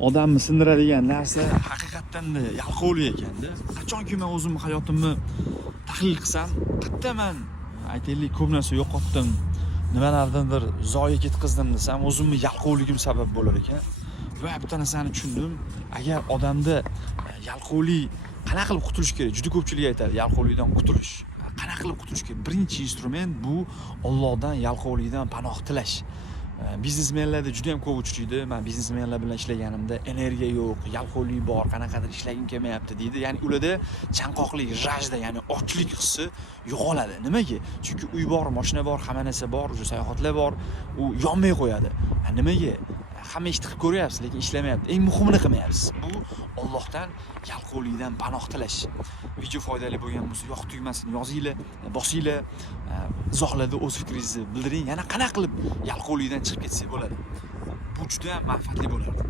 odamni sindiradigan narsa haqiqatdan yalqovlik ekanda. Qachonki men o'zimni hayotimni tahlil qilsam, qayerdaman aytaylik ko'p narsa yo'qotdim, nimalardandir zoya ketkazdim desam, o'zimni yalqovligim sabab bo'lar ekan. Va bitta narsani tushundim. Agar odamda yalqovlik qanaqa qilib qutulish kerak? Juda ko'pchilik aytadi, yalqovlikdan qutulish. Qanaqa qilib qutulish kerak? Birinchi instrument bu Allohdan yalqovlikdan panoh tilash. Biznesmenlarda juda ham ko'p uchraydi. Men biznesmenlar bilan ishlaganimda energiya yo'q, yalqovlik bor, qanaqadir ishlagim kelmayapti deydi. Ya'ni ularda chanqoqlik, rajda, ya'ni ochlik hissi yo'qoladi. Nimaga? Chunki uy bor, mashina bor, hamma narsa bor, o'sha sayohatlar bor, u yonmay qo'yadi. Nimaga? Hamma ishni qilib ko'ryapsiz, lekin ishlamayapti. Eng muhimini qilmayapsiz. Bu Allohdan yalqovlikdan panoh tilash. Video foydali bo'lgan bo'lsa, yoq tugmasini yozinglar, bosinglar, izohlarda o'z fikringizni bildiring. Yana qanaqa qilib yalqovlikdan chiqib ketsak bo'ladi. Bu juda ham manfaatli bo'ladi.